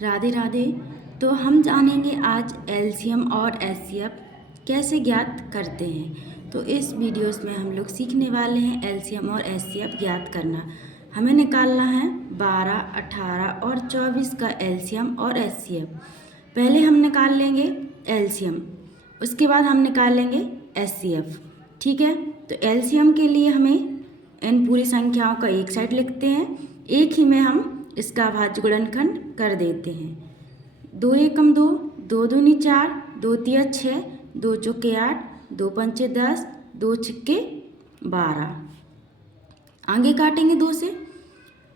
राधे राधे। तो हम जानेंगे आज एलसीएम और एचसीएफ कैसे ज्ञात करते हैं। तो इस वीडियोस में हम लोग सीखने वाले हैं एलसीएम और एचसीएफ ज्ञात करना। हमें निकालना है 12, 18 और 24 का एलसीएम और एचसीएफ। पहले हम निकाल लेंगे एलसीएम, उसके बाद हम निकालेंगे एचसीएफ। ठीक है, तो एलसीएम के लिए हमें इन पूरी संख्याओं का एक साइड लिखते हैं, एक ही में हम इसका भाज्य गुणनखंड कर देते हैं। 2 एकम 2, 2 दूनी 4, 2 तिया 6, 2 चौके 8, 2 पंचे 10, 2 छिक्के 12। आगे काटेंगे 2 से,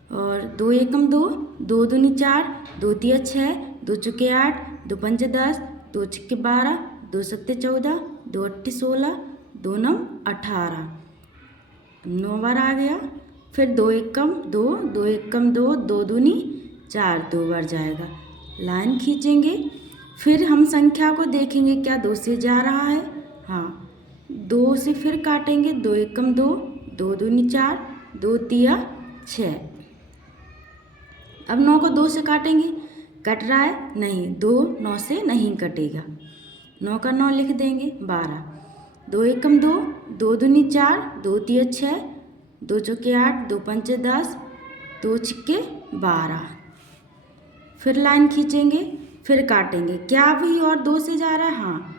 और 2 एकम 2, 2 दूनी 4, 2 तिया 6, 2 चौके 8, 2 पंचे 10, 2 छिक्के 12, 2 सत्ते 14, 2 अट्ठे 16, 2 नम 18, 9 बार आ गया। फिर 2 एकम 2, 2 एकम 2, 2 दूनी 4, 2 बार जाएगा। लाइन खींचेंगे, फिर हम संख्या को देखेंगे क्या 2 से जा रहा है। हाँ, 2 से फिर काटेंगे। 2 एकम 2, 2 दूनी 4, 2 तिया 6। अब 9 को 2 से काटेंगे, कट रहा है नहीं, 2 9 से नहीं कटेगा। 9 का 9 लिख देंगे 12। 2 एकम 2, 2 दूनी 4, 2 तिया 6, 2 चौके 8, 2 पंचे 10, 2 छिक्के 12। फिर लाइन खींचेंगे, फिर काटेंगे। क्या अभी और 2 से जा रहा है? हाँ,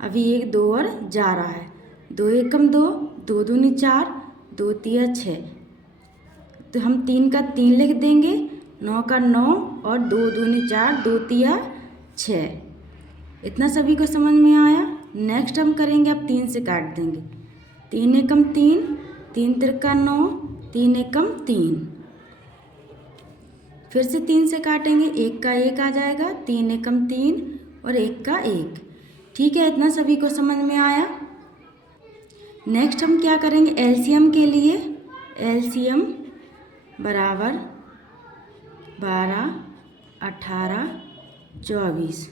अभी 1 2 और जा रहा है। 2 एकम 2, 2 दूनी 4, 2 तिया 6। तो हम 3 का 3 लिख देंगे, 9 का 9 और 2 दूनी 4, 2 तिया 6। इतना सभी को समझ में आया। नेक्स्ट हम करेंगे, अब 3 से काट देंगे। 3 एकम 3, 3 तिरका 9, 3 एकम 3। फिर से 3 से काटेंगे, 1 का 1 आ जाएगा, 3 एकम 3 और 1 का 1। ठीक है, इतना सभी को समझ में आया। नेक्स्ट हम क्या करेंगे एलसीएम के लिए। एलसीएम बराबर 12, 18, 24।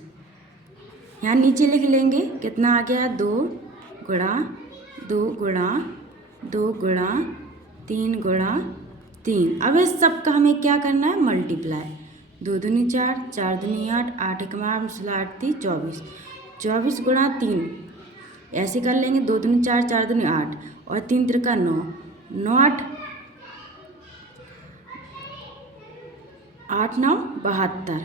यहाँ नीचे लिख लेंगे कितना आ गया, 2 गुणा 2 गुणा 2 गुणा 3 गुणा 3। अब इस सब का हमें क्या करना है, मल्टीप्लाई। 2 दूनी 4, 4 दूनी 8, 8 एकम 8, 8 3 24। 24 गुणा 3 ऐसे कर लेंगे। 2 दूनी 4, 4 दूनी 8 और 3 तिरका 9, 9 8 8 9 72,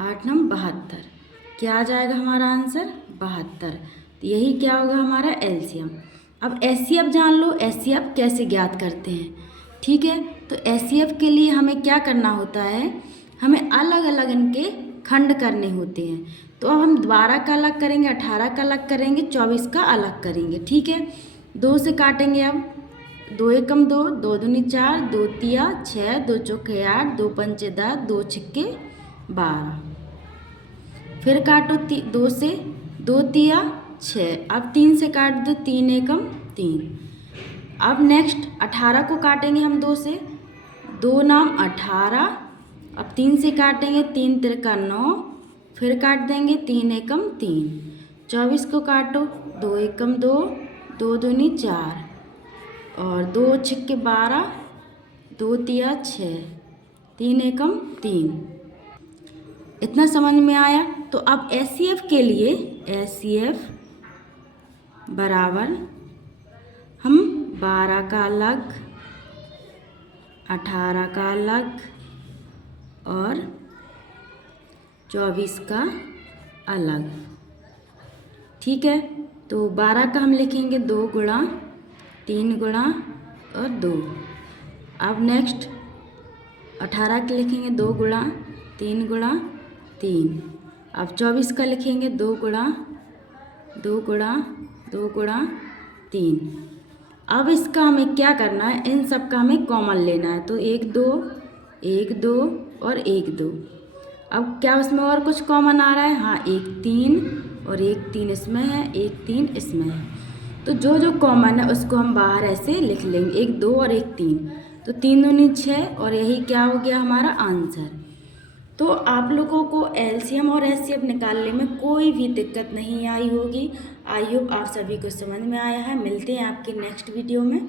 8 9 72। क्या आ जाएगा हमारा आंसर, 72। तो यही क्या होगा हमारा एलसीएम। अब एचसीएफ जान लो, एचसीएफ कैसे ज्ञात करते हैं। ठीक है, तो एचसीएफ के लिए हमें क्या करना होता है, हमें अलग अलग इनके खंड करने होते हैं। तो अब हम 12 का अलग करेंगे, 18 का अलग करेंगे, 24 का अलग करेंगे। ठीक है, 2 से काटेंगे। अब 2 एकम 2, 2 दूनी 4, 2 तिया 6, 2 चौके 8, 2 पंचे 10, 2 छिक्के 12। फिर काटो 2 से, 2 तिया 6। अब 3 से काट दो, 3 एकम 3। अब नेक्स्ट 18 को काटेंगे हम 2 से, 2 नाम 18। अब 3 से काटेंगे, 3 तिरका 9, फिर काट देंगे 3 एकम 3। 24 को काटो, 2 एकम 2, 2 दूनी 4 और 2 छिक्के 12, 2 तिया 6, 3 एकम 3। इतना समझ में आया। तो अब एचसीएफ के लिए, एचसीएफ बराबर हम 12 का अलग, 18 का अलग और 24 का अलग। ठीक है, तो 12 का हम लिखेंगे 2 गुणा 3 गुणा और 2। अब नेक्स्ट 18 के लिखेंगे 2 गुणा 3 गुणा 3। अब 24 का लिखेंगे 2 गुणा 2 गुणा 2 गुणा 3। अब इसका हमें क्या करना है, इन सब का हमें कॉमन लेना है। तो 1 2 1 2 और 1 2। अब क्या उसमें और कुछ कॉमन आ रहा है? हाँ, 1 3 और 1 3 इसमें है, 1 3 इसमें है। तो जो जो कॉमन है उसको हम बाहर ऐसे लिख लेंगे, 1 2 और 1 3। तो 3 दूनी 6 और यही क्या हो गया हमारा आंसर। तो आप लोगों को एलसीएम और एचसीएफ निकालने में कोई भी दिक्कत नहीं आई होगी। आई होप आप सभी को समझ में आया है। मिलते हैं आपके नेक्स्ट वीडियो में।